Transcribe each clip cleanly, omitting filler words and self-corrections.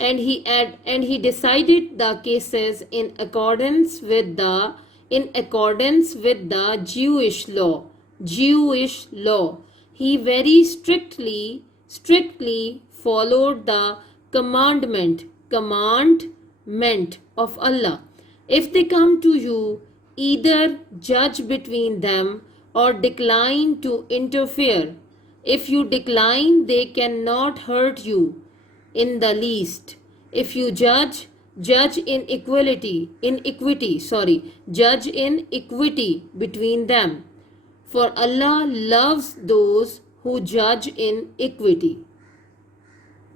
and he decided the cases in accordance with the Jewish law. He very strictly followed the commandment of Allah. If they come to you, either judge between them or decline to interfere. If you decline, they cannot hurt you in the least. If you judge in equity between them. For Allah loves those who judge in equity.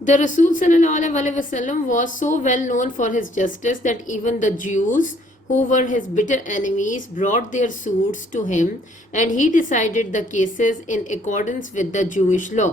The Rasul sallallahu alaihi wasallam was so well known for his justice that even the Jews who were his bitter enemies brought their suits to him and he decided the cases in accordance with the Jewish law.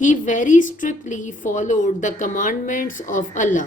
He very strictly followed the commandments of Allah.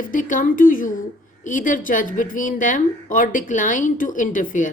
If they come to you, either judge between them or decline to interfere.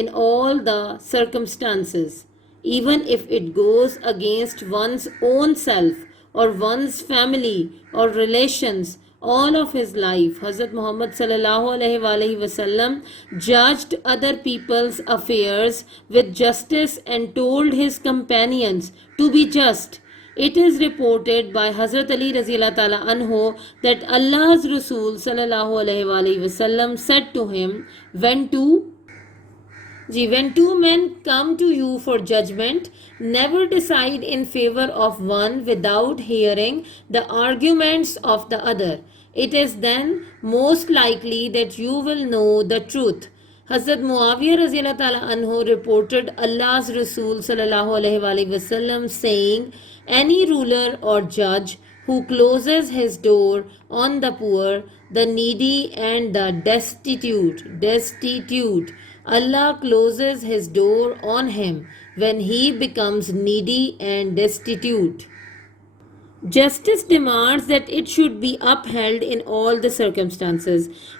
in all the circumstances, even if it goes against one's own self or one's family or relations all of his life. Hazrat Muhammad sallallahu alaihi wasallam judged other people's affairs with justice and told his companions to be just. It is reported by Hazrat Ali raziyallahu ta'ala anhu that Allah's Rasul sallallahu alaihi wasallam said to him, when two men come to you for judgment, never decide in favor of one without hearing the arguments of the other. It is then most likely that you will know the truth. Hazrat Muawiyah raziyallahu ta'ala anhu reported Allah's Rasul sallallahu alaihi wasallam saying, any ruler or judge who closes his door on the poor, the needy and the destitute, Allah closes his door on him when he becomes needy and destitute. Justice demands that it should be upheld in all the circumstances.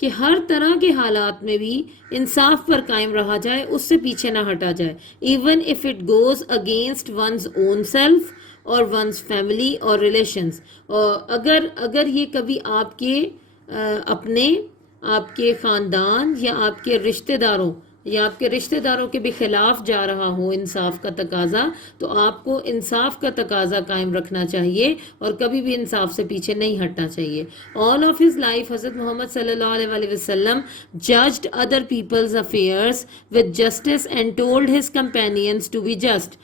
کہ ہر طرح کے حالات میں بھی انصاف پر قائم رہا جائے, اس سے پیچھے نہ ہٹا جائے, even if it goes against one's own self اور ونز فیملی اور ریلیشنز. اور اگر یہ کبھی آپ کے اپنے آپ کے خاندان یا آپ کے رشتہ داروں کے بھی خلاف جا رہا ہو انصاف کا تقاضا, تو آپ کو انصاف کا تقاضا قائم رکھنا چاہیے اور کبھی بھی انصاف سے پیچھے نہیں ہٹنا چاہیے. آل آف ہز لائف حضرت محمد صلی اللہ علیہ وآلہ وسلم judged other people's affairs with justice and told his companions to be just.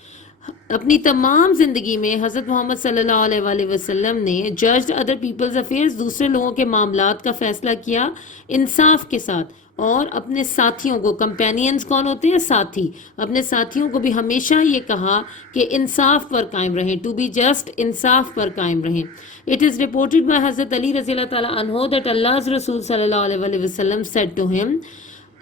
اپنی تمام زندگی میں حضرت محمد صلی اللہ علیہ وآلہ وسلم نے ججڈ ادر پیپلز افیئرز, دوسرے لوگوں کے معاملات کا فیصلہ کیا انصاف کے ساتھ, اور اپنے ساتھیوں کو, کمپینینز کون ہوتے ہیں؟ ساتھی, اپنے ساتھیوں کو بھی ہمیشہ یہ کہا کہ انصاف پر قائم رہیں, ٹو بی جسٹ, انصاف پر قائم رہیں. اٹ از رپورٹڈ بائی حضرت علی رضی اللہ تعالیٰ عنہ دیٹ اللہ's رسول صلی اللہ علیہ وآلہ وسلم said to him,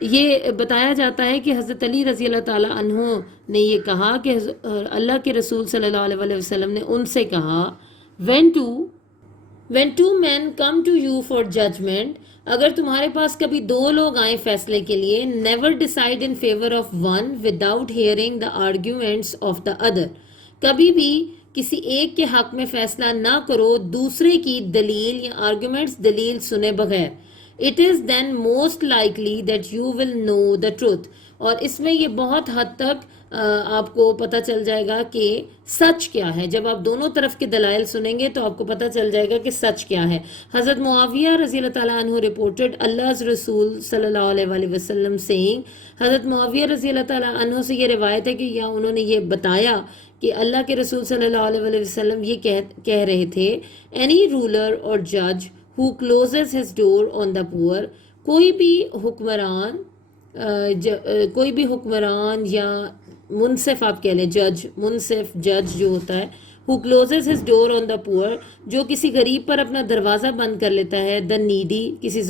یہ بتایا جاتا ہے کہ حضرت علی رضی اللہ تعالیٰ عنہ نے یہ کہا کہ اللہ کے رسول صلی اللہ علیہ وآلہ وسلم نے ان سے کہا, when two men come to you for judgment, اگر تمہارے پاس کبھی دو لوگ آئیں فیصلے کے لیے, never decide in favor of one without hearing the arguments of the other, کبھی بھی کسی ایک کے حق میں فیصلہ نہ کرو دوسرے کی دلیل یا آرگومنٹس, دلیل سنے بغیر. It is then most likely that you will know the truth, اور اس میں یہ بہت حد تک آپ کو پتہ چل جائے گا کہ سچ کیا ہے. جب آپ دونوں طرف کے دلائل سنیں گے تو آپ کو پتہ چل جائے گا کہ سچ کیا ہے. حضرت معاویہ رضی اللہ تعالیٰ عنہ رپورٹڈ اللہ's رسول صلی اللہ علیہ وآلہ وسلم saying, حضرت معاویہ رضی اللہ تعالیٰ عنہ سے یہ روایت ہے کہ یا انہوں نے یہ بتایا کہ اللہ کے رسول صلی اللہ علیہ وآلہ وسلم یہ کہہ رہے تھے, any ruler or judge who closes his door on the poor, کوئی بھی حکمران یا منصف, آپ کہہ لیں منصف جج جو ہوتا ہے, who closes his door on the poor, جو کسی غریب پر اپنا دروازہ بند کر لیتا ہے, the needy, کسی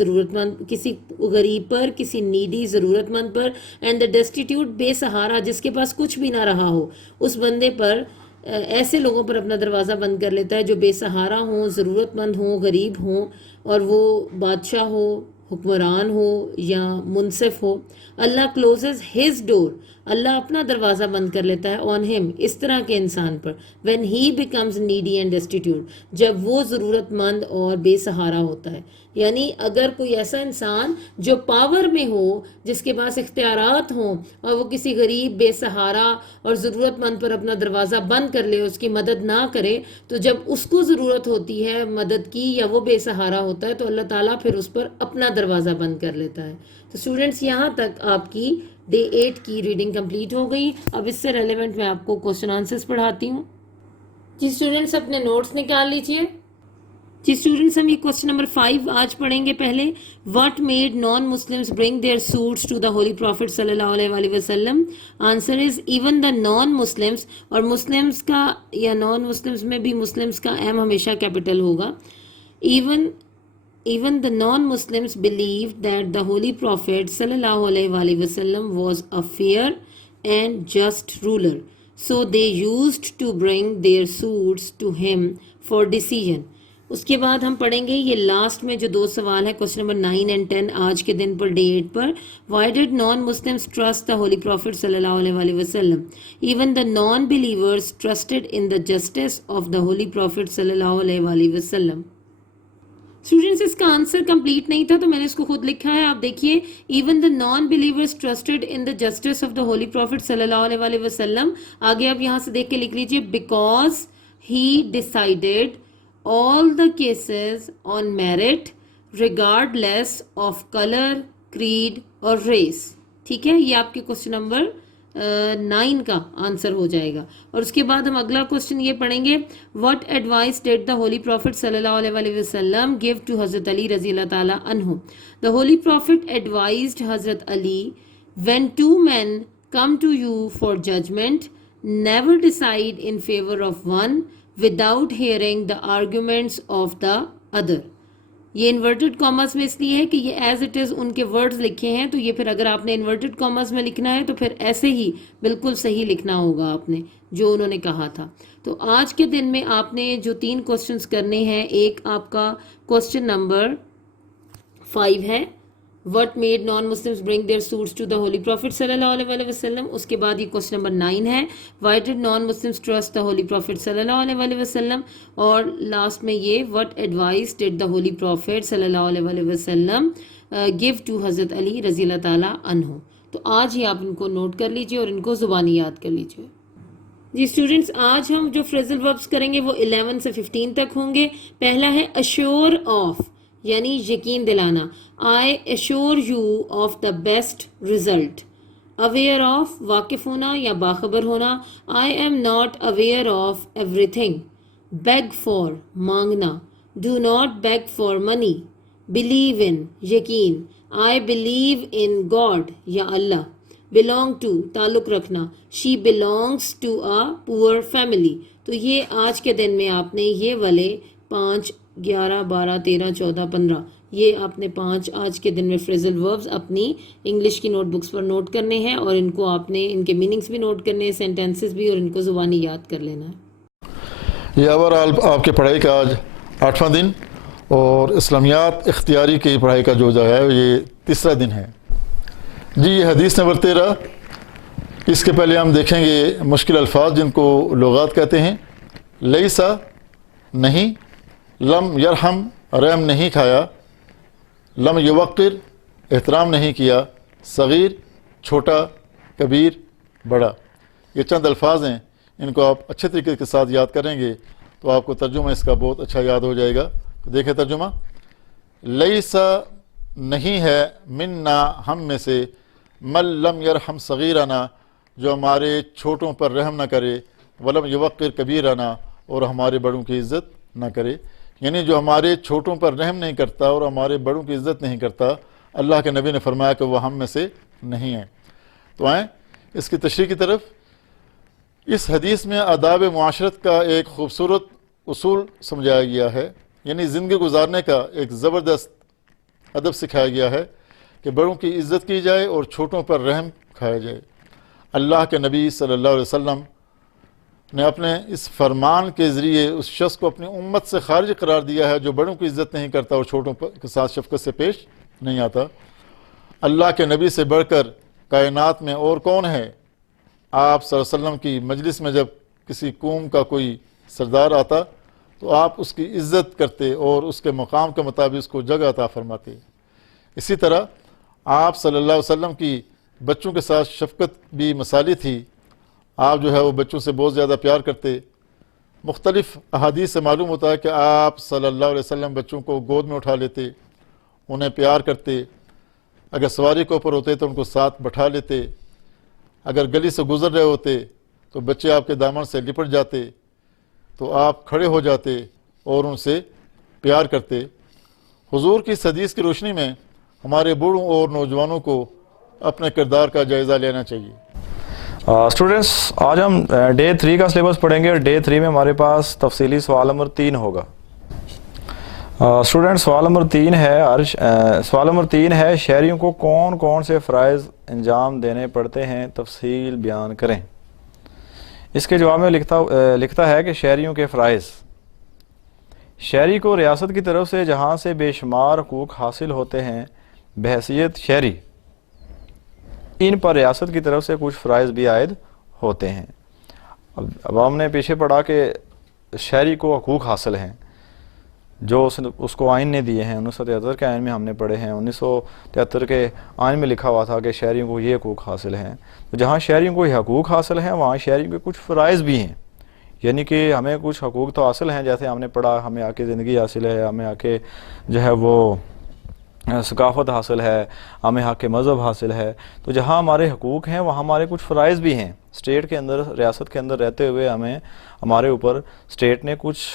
غریب پر, کسی needy ضرورت مند پر, and the destitute, بے سہارا, جس کے پاس کچھ بھی نہ رہا ہو, اس بندے پر, ایسے لوگوں پر اپنا دروازہ بند کر لیتا ہے جو بے سہارا ہوں, ضرورت مند ہوں, غریب ہوں, اور وہ بادشاہ ہو, حکمران ہو یا منصف ہو. اللہ کلوزز ہز ڈور, اللہ اپنا دروازہ بند کر لیتا ہے آن ہم, اس طرح کے انسان پر, when he becomes needy and destitute, جب وہ ضرورت مند اور بے سہارا ہوتا ہے. یعنی اگر کوئی ایسا انسان جو پاور میں ہو, جس کے پاس اختیارات ہوں, اور وہ کسی غریب, بے سہارا اور ضرورت مند پر اپنا دروازہ بند کر لے, اس کی مدد نہ کرے, تو جب اس کو ضرورت ہوتی ہے مدد کی یا وہ بے سہارا ہوتا ہے, تو اللہ تعالیٰ پھر اس پر اپنا دروازہ بند کر لیتا ہے. تو اسٹوڈنٹس, یہاں تک آپ کی ڈے 8 کی ریڈنگ کمپلیٹ ہو گئی. اب اس سے ریلیونٹ میں آپ کو کوسچن آنسرز پڑھاتی ہوں. جی اسٹوڈنٹس, اپنے نوٹس نکال لیجئے. جی اسٹوڈنٹس, ہم یہ کوسچن نمبر 5 آج پڑھیں گے. پہلے, what made non Muslims bring their suits to the holy prophet صلی اللہ علیہ وآلہ وسلم؟ Answer is even the non Muslims, اور مسلمس کا یا نان مسلمس میں بھی مسلمس کا ایم ہمیشہ کیپٹل ہوگا. Even the non-Muslims believed that the Holy Prophet sallallahu alaihi wasallam was a fair and just ruler. So they used to bring their suits to him for decision. اس کے بعد ہم پڑھیں گے یہ last میں جو 2 سوال ہے, کوسچن نمبر 9 and 10 آج کے دن پر ڈے 8 پر. Why did non-Muslims trust the Holy Prophet sallallahu alaihi wasallam? Even the non-believers trusted in the justice of the Holy Prophet sallallahu alaihi wasallam. Students, اس کا آنسر کمپلیٹ نہیں تھا تو میں نے اس کو خود لکھا ہے, آپ دیکھیے. Even the non believers trusted in the justice of the holy prophet صلی اللہ علیہ وآلہ وسلم. آگے آپ یہاں سے دیکھ کے لکھ لیجیے, because he decided all the cases on merit regardless of colour, creed اور ریس. ٹھیک ہے, یہ آپ کے کوسچن نمبر 9 کا آنسر ہو جائے گا. اور اس کے بعد ہم اگلا کوسچن یہ پڑھیں گے, what advice did the holy prophet صلی اللہ علیہ وآلہ وسلم گیو ٹو حضرت علی رضی اللہ تعالیٰ عنہ؟ دا ہولی پروفٹ ایڈوائزڈ حضرت علی, when 2 men come to you for judgment, never decide in favor of one without hearing the arguments of the other. یہ انورٹڈ کاماز میں اس لیے ہے کہ یہ ایز اٹ از ان کے ورڈز لکھے ہیں, تو یہ پھر اگر آپ نے انورٹڈ کاماز میں لکھنا ہے تو پھر ایسے ہی بالکل صحیح لکھنا ہوگا آپ نے جو انہوں نے کہا تھا. تو آج کے دن میں آپ نے جو 3 کوسچنز کرنے ہیں, ایک آپ کا کوسچن نمبر 5 ہے, what made non-Muslims bring their suits to the Holy Prophet sallallahu alaihi wasallam. اس کے بعد یہ question number 9 ہے, why did non-Muslims trust the Holy Prophet sallallahu alaihi wasallam. اور last میں یہ, what advice did the Holy Prophet sallallahu alaihi wasallam give to حضرت علی رضی اللہ تعالیٰ عنہ. تو آج ہی آپ ان کو نوٹ کر لیجئے اور ان کو زبانی یاد کر لیجئے. جی اسٹوڈنٹس, آج ہم جو phrasal verbs کریں گے وہ 11 سے 15 تک ہوں گے. پہلا ہے assure of, یعنی یقین دلانا. I assure you of the best result. aware of, واقف ہونا یا باخبر ہونا. I am not aware of everything. beg for, مانگنا. do not beg for money. believe in, یقین. I believe in God, یا اللہ. belong to, تعلق رکھنا. she belongs to a poor family. تو یہ آج کے دن میں آپ نے یہ والے 5, 11, 12, 13, 14, 15 یہ آپ نے 5 آج کے دن میں phrasal verbs اپنی انگلش کی نوٹ بکس پر نوٹ کرنے ہیں, اور ان کو آپ نے ان کے میننگس بھی نوٹ کرنے ہیں, سینٹینسز بھی, اور ان کو زبانی یاد کر لینا ہے. یہ اوورآل آپ کے پڑھائی کا آج 8واں دن, اور اسلامیات اختیاری کی پڑھائی کا جو ہے یہ 3را دن ہے. جی یہ حدیث نمبر 13. اس کے پہلے ہم دیکھیں گے مشکل الفاظ جن کو لغات کہتے ہیں. لیسا, نہیں. لم یرحم, رحم نہیں کھایا. لم یوقر, احترام نہیں کیا. صغیر, چھوٹا. کبیر, بڑا. یہ چند الفاظ ہیں, ان کو آپ اچھے طریقے کے ساتھ یاد کریں گے تو آپ کو ترجمہ اس کا بہت اچھا یاد ہو جائے گا. تو دیکھیں ترجمہ. لیسا, نہیں ہے. منا, ہم میں سے. من لم یرحم صغیرنا, جو ہمارے چھوٹوں پر رحم نہ کرے. ولم یوقر کبیرنا, اور ہمارے بڑوں کی عزت نہ کرے. یعنی جو ہمارے چھوٹوں پر رحم نہیں کرتا اور ہمارے بڑوں کی عزت نہیں کرتا, اللہ کے نبی نے فرمایا کہ وہ ہم میں سے نہیں ہیں. تو آئیں اس کی تشریح کی طرف. اس حدیث میں آداب معاشرت کا ایک خوبصورت اصول سمجھایا گیا ہے, یعنی زندگی گزارنے کا ایک زبردست ادب سکھایا گیا ہے کہ بڑوں کی عزت کی جائے اور چھوٹوں پر رحم کھایا جائے. اللہ کے نبی صلی اللہ علیہ وسلم نے اپنے اس فرمان کے ذریعے اس شخص کو اپنی امت سے خارج قرار دیا ہے جو بڑوں کی عزت نہیں کرتا اور چھوٹوں کے ساتھ شفقت سے پیش نہیں آتا. اللہ کے نبی سے بڑھ کر کائنات میں اور کون ہے؟ آپ صلی اللہ علیہ وسلم کی مجلس میں جب کسی قوم کا کوئی سردار آتا تو آپ اس کی عزت کرتے اور اس کے مقام کے مطابق اس کو جگہ عطا فرماتے. اسی طرح آپ صلی اللہ علیہ وسلم کی بچوں کے ساتھ شفقت بھی مثالی تھی. آپ جو ہے وہ بچوں سے بہت زیادہ پیار کرتے. مختلف احادیث سے معلوم ہوتا ہے کہ آپ صلی اللہ علیہ وسلم بچوں کو گود میں اٹھا لیتے, انہیں پیار کرتے. اگر سواری کے اوپر ہوتے تو ان کو ساتھ بٹھا لیتے. اگر گلی سے گزر رہے ہوتے تو بچے آپ کے دامن سے لپٹ جاتے تو آپ کھڑے ہو جاتے اور ان سے پیار کرتے. حضور کی اس حدیث کی روشنی میں ہمارے بوڑھوں اور نوجوانوں کو اپنے کردار کا جائزہ لینا چاہیے. اسٹوڈنٹس آج ہم ڈے 3 کا سلیبس پڑھیں گے. ڈے 3 میں ہمارے پاس تفصیلی سوال نمبر 3 ہوگا. اسٹوڈنٹ سوال نمبر 3 ہے شہریوں کو کون کون سے فرائض انجام دینے پڑتے ہیں, تفصیل بیان کریں. اس کے جواب میں لکھتا ہے کہ شہریوں کے فرائض. شہری کو ریاست کی طرف سے جہاں سے بے شمار حقوق حاصل ہوتے ہیں بحیثیت شہری, ان پر ریاست کی طرف سے کچھ فرائض بھی عائد ہوتے ہیں. اب ہم نے پیچھے پڑھا کہ شہری کو حقوق حاصل ہیں جو اس کو آئین نے دیے ہیں. 1973 کے آئین میں ہم نے پڑھے ہیں. 1973 کے آئین میں لکھا ہوا تھا کہ شہریوں کو یہ حقوق حاصل ہیں. تو جہاں شہریوں کو یہ حقوق حاصل ہیں وہاں شہریوں کے کچھ فرائض بھی ہیں. یعنی کہ ہمیں کچھ حقوق تو حاصل ہیں, جیسے ہم نے پڑھا ہمیں آ کے زندگی حاصل ہے, ہمیں آ کے جو ہے وہ ثقافت حاصل ہے, ہمیں حق کے مذہب حاصل ہے. تو جہاں ہمارے حقوق ہیں وہاں ہمارے کچھ فرائض بھی ہیں. اسٹیٹ کے اندر, ریاست کے اندر رہتے ہوئے ہمارے اوپر اسٹیٹ نے کچھ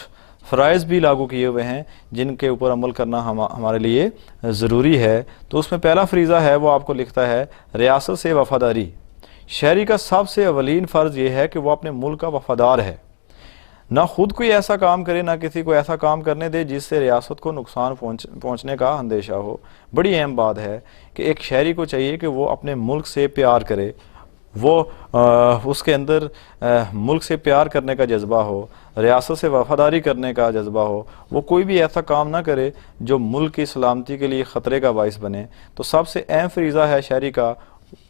فرائض بھی لاگو کیے ہوئے ہیں جن کے اوپر عمل کرنا ہمارے لیے ضروری ہے. تو اس میں پہلا فریضہ ہے وہ آپ کو لکھتا ہے ریاست سے وفاداری. شہری کا سب سے اولین فرض یہ ہے کہ وہ اپنے ملک کا وفادار ہے, نہ خود کوئی ایسا کام کرے نہ کسی کو ایسا کام کرنے دے جس سے ریاست کو نقصان پہنچنے کا اندیشہ ہو. بڑی اہم بات ہے کہ ایک شہری کو چاہیے کہ وہ اپنے ملک سے پیار کرے, وہ اس کے اندر ملک سے پیار کرنے کا جذبہ ہو، ریاست سے وفاداری کرنے کا جذبہ ہو، وہ کوئی بھی ایسا کام نہ کرے جو ملک کی سلامتی کے لیے خطرے کا باعث بنے۔ تو سب سے اہم فریضہ ہے شہری کا،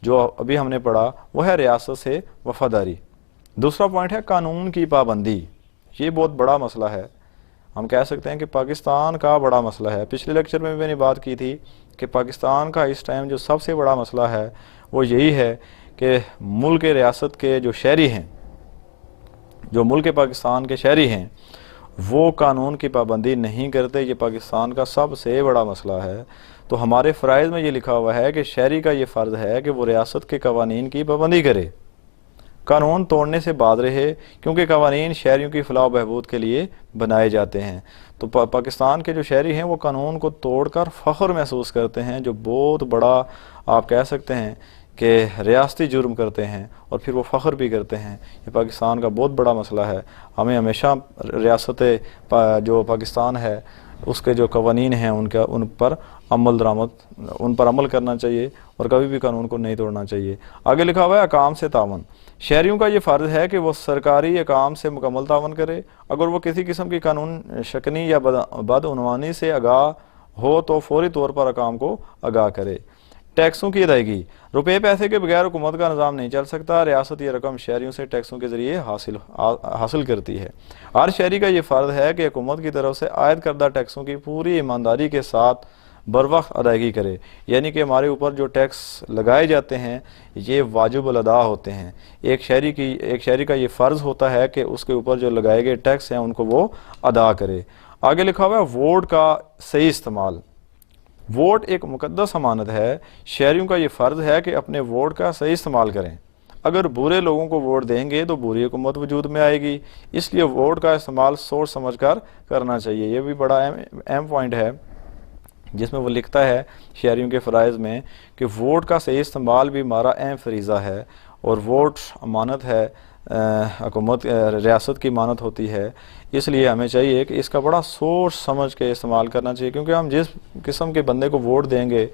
جو ابھی ہم نے پڑھا، وہ ہے ریاست سے وفاداری۔ دوسرا پوائنٹ ہے قانون کی پابندی۔ یہ بہت بڑا مسئلہ ہے، ہم کہہ سکتے ہیں کہ پاکستان کا بڑا مسئلہ ہے۔ پچھلے لیکچر میں نے بات کی تھی کہ پاکستان کا اس ٹائم جو سب سے بڑا مسئلہ ہے وہ یہی ہے کہ ملک ریاست کے جو شہری ہیں، جو ملک پاکستان کے شہری ہیں، وہ قانون کی پابندی نہیں کرتے۔ یہ پاکستان کا سب سے بڑا مسئلہ ہے۔ تو ہمارے فرائض میں یہ لکھا ہوا ہے کہ شہری کا یہ فرض ہے کہ وہ ریاست کے قوانین کی پابندی کرے، قانون توڑنے سے باز رہے، کیونکہ قوانین شہریوں کی فلاح و بہبود کے لیے بنائے جاتے ہیں۔ تو پاکستان کے جو شہری ہیں وہ قانون کو توڑ کر فخر محسوس کرتے ہیں، جو بہت بڑا آپ کہہ سکتے ہیں کہ ریاستی جرم کرتے ہیں، اور پھر وہ فخر بھی کرتے ہیں۔ یہ پاکستان کا بہت بڑا مسئلہ ہے۔ ہمیں ہمیشہ ریاست جو پاکستان ہے اس کے جو قوانین ہیں ان پر عمل کرنا چاہیے، اور کبھی بھی قانون کو نہیں توڑنا چاہیے۔ آگے لکھا ہوا ہے احکام سے تعاون۔ شہریوں کا یہ فرض ہے کہ وہ سرکاری احکام سے مکمل تعاون کرے۔ اگر وہ کسی قسم کی قانون شکنی یا بدعنوانی سے آگاہ ہو تو فوری طور پر احکام کو آگاہ کرے۔ ٹیکسوں کی ادائیگی۔ روپے پیسے کے بغیر حکومت کا نظام نہیں چل سکتا۔ ریاست یہ رقم شہریوں سے ٹیکسوں کے ذریعے حاصل کرتی ہے۔ ہر شہری کا یہ فرض ہے کہ حکومت کی طرف سے عائد کردہ ٹیکسوں کی پوری ایمانداری کے ساتھ بروقت ادائیگی کرے، یعنی کہ ہمارے اوپر جو ٹیکس لگائے جاتے ہیں یہ واجب الادا ہوتے ہیں۔ ایک شہری کا یہ فرض ہوتا ہے کہ اس کے اوپر جو لگائے گئے ٹیکس ہیں ان کو وہ ادا کرے۔ آگے لکھا ہوا ہے ووٹ کا صحیح استعمال۔ ووٹ ایک مقدس امانت ہے۔ شہریوں کا یہ فرض ہے کہ اپنے ووٹ کا صحیح استعمال کریں۔ اگر برے لوگوں کو ووٹ دیں گے تو بری حکومت وجود میں آئے گی، اس لیے ووٹ کا استعمال سوچ سمجھ کر کرنا چاہیے۔ یہ بھی بڑا اہم پوائنٹ ہے جس میں وہ لکھتا ہے شہریوں کے فرائض میں کہ ووٹ کا صحیح استعمال بھی ہمارا اہم فریضہ ہے، اور ووٹ امانت ہے، حکومت ریاست کی امانت ہوتی ہے۔ اس لیے ہمیں چاہیے کہ اس کا بڑا سوچ سمجھ کے استعمال کرنا چاہیے، کیونکہ ہم جس قسم کے بندے کو ووٹ دیں گے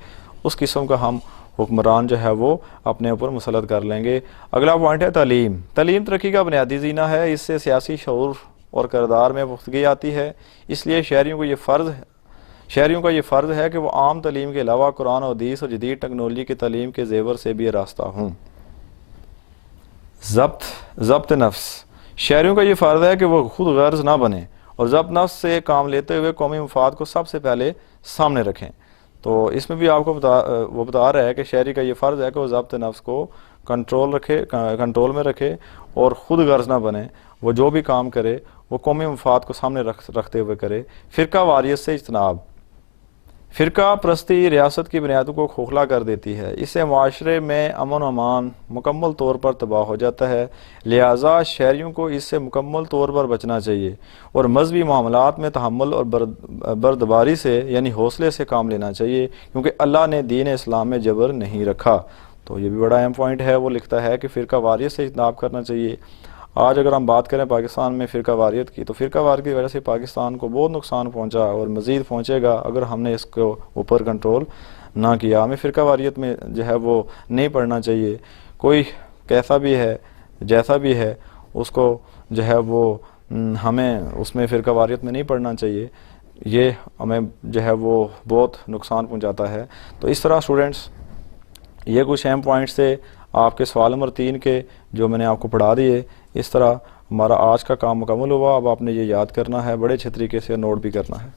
اس قسم کا ہم حکمران جو ہے وہ اپنے اوپر مسلط کر لیں گے۔ اگلا پوائنٹ ہے تعلیم۔ تعلیم ترقی کا بنیادی زینہ ہے، اس سے سیاسی شعور اور کردار میں پختگی آتی ہے۔ اس لیے شہریوں کا یہ فرض ہے کہ وہ عام تعلیم کے علاوہ قرآن و حدیث اور جدید ٹیکنالوجی کی تعلیم کے زیور سے بھی آراستہ ہوں۔ ضبط نفس۔ شہریوں کا یہ فرض ہے کہ وہ خود غرض نہ بنے اور ضبط نفس سے کام لیتے ہوئے قومی مفاد کو سب سے پہلے سامنے رکھیں۔ تو اس میں بھی آپ کو وہ بتا رہا ہے کہ شہری کا یہ فرض ہے کہ وہ ضبط نفس کو کنٹرول میں رکھے اور خود غرض نہ بنے۔ وہ جو بھی کام کرے وہ قومی مفاد کو سامنے رکھتے ہوئے کرے۔ فرقہ واریت سے اجتناب۔ فرقہ پرستی ریاست کی بنیادوں کو کھوکھلا کر دیتی ہے، اس سے معاشرے میں امن و امان مکمل طور پر تباہ ہو جاتا ہے۔ لہٰذا شہریوں کو اس سے مکمل طور پر بچنا چاہیے اور مذہبی معاملات میں تحمل اور بردباری سے یعنی حوصلے سے کام لینا چاہیے، کیونکہ اللہ نے دین اسلام میں جبر نہیں رکھا۔ تو یہ بھی بڑا اہم پوائنٹ ہے۔ وہ لکھتا ہے کہ فرقہ واریت سے اجتناب کرنا چاہیے۔ آج اگر ہم بات کریں پاکستان میں فرقہ واریت کی، تو فرقہ واریت کی وجہ سے پاکستان کو بہت نقصان پہنچا اور مزید پہنچے گا اگر ہم نے اس کو اوپر کنٹرول نہ کیا۔ ہمیں فرقہ واریت میں جو ہے وہ نہیں پڑھنا چاہیے۔ کوئی کیسا بھی ہے، جیسا بھی ہے، اس کو جو ہے وہ ہمیں اس میں فرقہ واریت میں نہیں پڑھنا چاہیے۔ یہ ہمیں جو ہے وہ بہت نقصان پہنچاتا ہے۔ تو اس طرح اسٹوڈنٹس یہ کچھ اہم پوائنٹس تھے آپ کے سوال نمبر 3 کے جو میں نے آپ کو پڑھا دیے۔ اس طرح ہمارا آج کا کام مکمل ہوا۔ اب آپ نے یہ یاد کرنا ہے، بڑے اچھے طریقے سے نوٹ بھی کرنا ہے۔